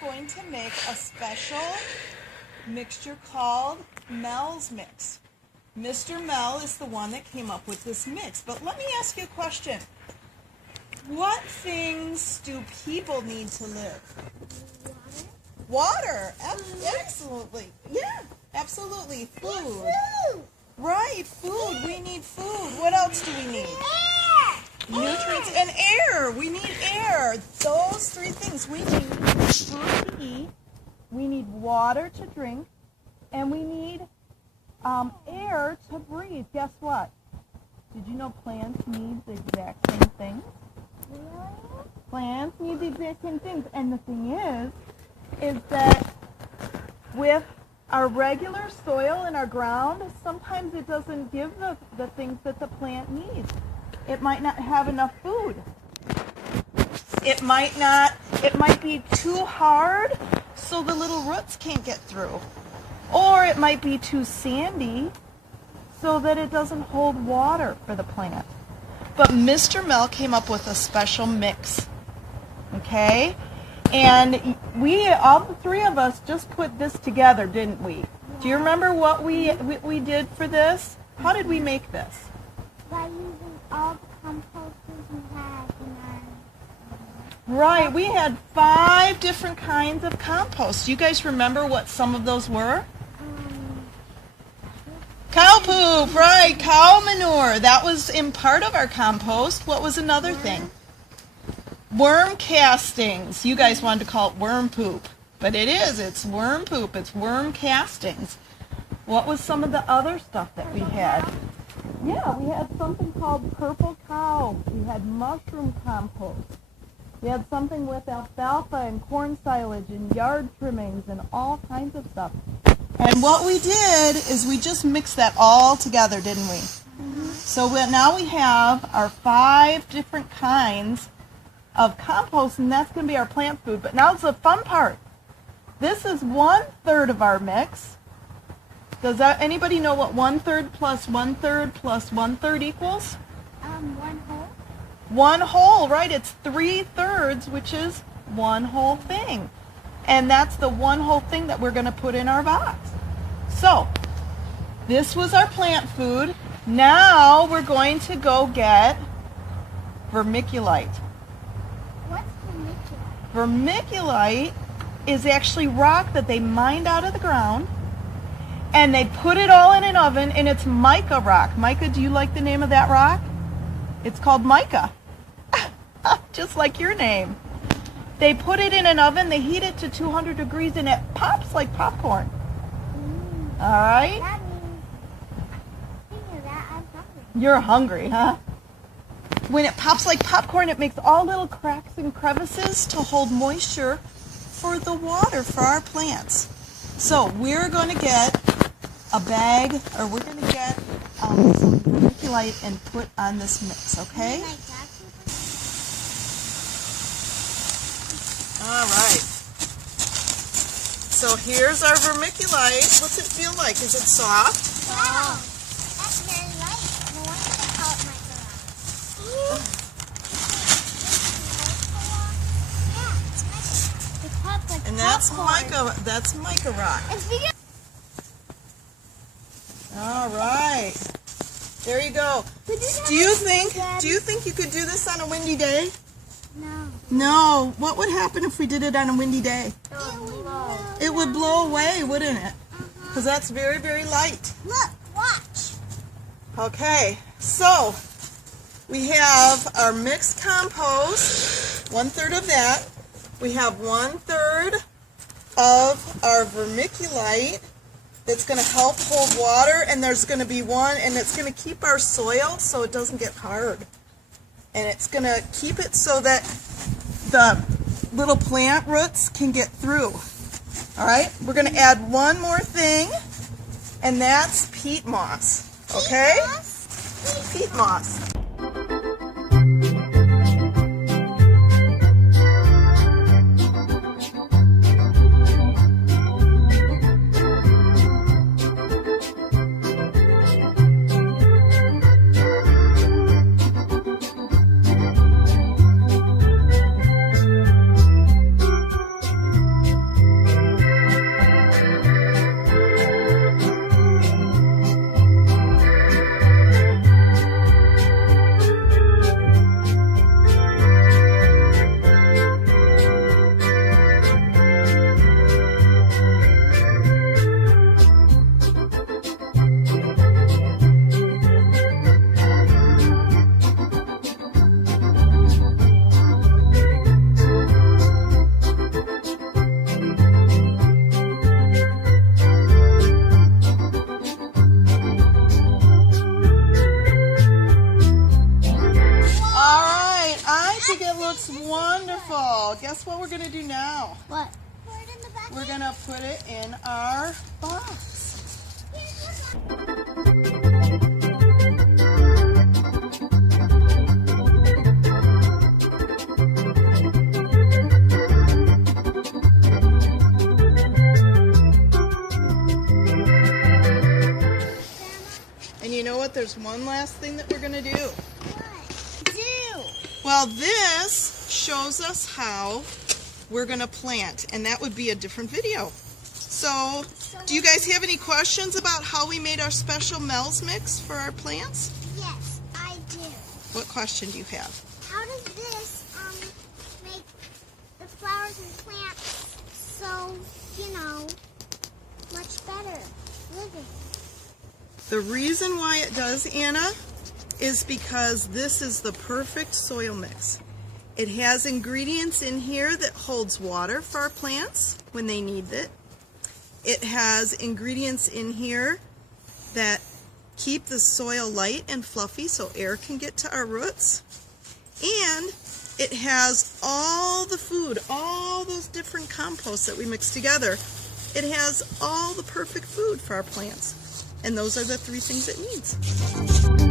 going to make a special mixture called Mel's Mix. Mr. Mel is the one that came up with this mix. But let me ask you a question. What things do people need to live? Water. Absolutely. Yeah, absolutely. Food. Right, food. We need food. What else do we need? Nutrients and air. We need air. Those three things. We need food to eat, we need water to drink, and we need air to breathe. Guess what? Did you know plants need the exact same things? Really? Plants need the exact same things. And the thing is that with our regular soil in our ground, sometimes it doesn't give the things that the plant needs. It might not have enough food. It might be too hard, so the little roots can't get through. Or it might be too sandy, so that it doesn't hold water for the plant. But Mr. Mel came up with a special mix, okay? And we, all the three of us, just put this together, didn't we? Do you remember what we did for this? How did we make this? By using all the composters we had in our... Right, we had 5 different kinds of compost. You guys remember what some of those were? Cow poop, right, cow manure. That was in part of our compost. What was another thing? Worm castings. You guys wanted to call it worm poop, but it's worm poop. It's worm castings. What was some of the other stuff that we had? Yeah, we had something called purple cow. We had mushroom compost. We had something with alfalfa and corn silage and yard trimmings and all kinds of stuff. And what we did is we just mixed that all together, didn't we? Mm-hmm. So now we have our 5 different kinds of compost, and that's going to be our plant food. But now it's the fun part. This is 1/3 of our mix. Does anybody know what 1/3 plus 1/3 plus 1/3 equals? 1 whole. 1 whole, right? It's 3/3, which is 1 whole thing. And that's the 1 whole thing that we're going to put in our box. So, this was our plant food. Now we're going to go get vermiculite. What's vermiculite? Vermiculite is actually rock that they mined out of the ground, and they put it all in an oven, and it's mica rock. Mica, do you like the name of that rock? It's called mica. Just like your name. They put it in an oven, they heat it to 200 degrees, and it pops like popcorn. All right? That means, speaking of that, I'm hungry. You're hungry, huh? When it pops like popcorn, it makes all little cracks and crevices to hold moisture for the water for our plants. So we're going to get a bag, or we're going to get some vermiculite and put on this mix, okay? All right. So here's our vermiculite. What's it feel like? Is it soft? Wow. That's very light. No wonder they call it mica rock. Yeah, it's mica. It pops like And that's popcorn. that's mica rock. It's vegan. All right. There you go. Do you think you could do this on a windy day? No. No. What would happen if we did it on a windy day? It would blow away, wouldn't it? Because that's very, very light. Look, watch. Okay, so we have our mixed compost, 1/3 of that. We have 1/3 of our vermiculite that's going to help hold water, and there's going to be one, and it's going to keep our soil so it doesn't get hard. And it's going to keep it so that the little plant roots can get through. All right, we're going to add one more thing, and that's peat moss. Okay? Peat moss. guess what we're going to do now? What? Put it in the bucket. We're going to put it in our box. And you know what? There's one last thing that we're going to do. What? Do. Well, this shows us how we're going to plant, and that would be a different video. So, do you guys have any questions about how we made our special Mel's mix for our plants? Yes, I do. What question do you have? How does this make the flowers and plants so, much better living? The reason why it does, Anna, is because this is the perfect soil mix. It has ingredients in here that holds water for our plants when they need it. It has ingredients in here that keep the soil light and fluffy so air can get to our roots. And it has all the food, all those different composts that we mix together. It has all the perfect food for our plants. And those are the 3 things it needs.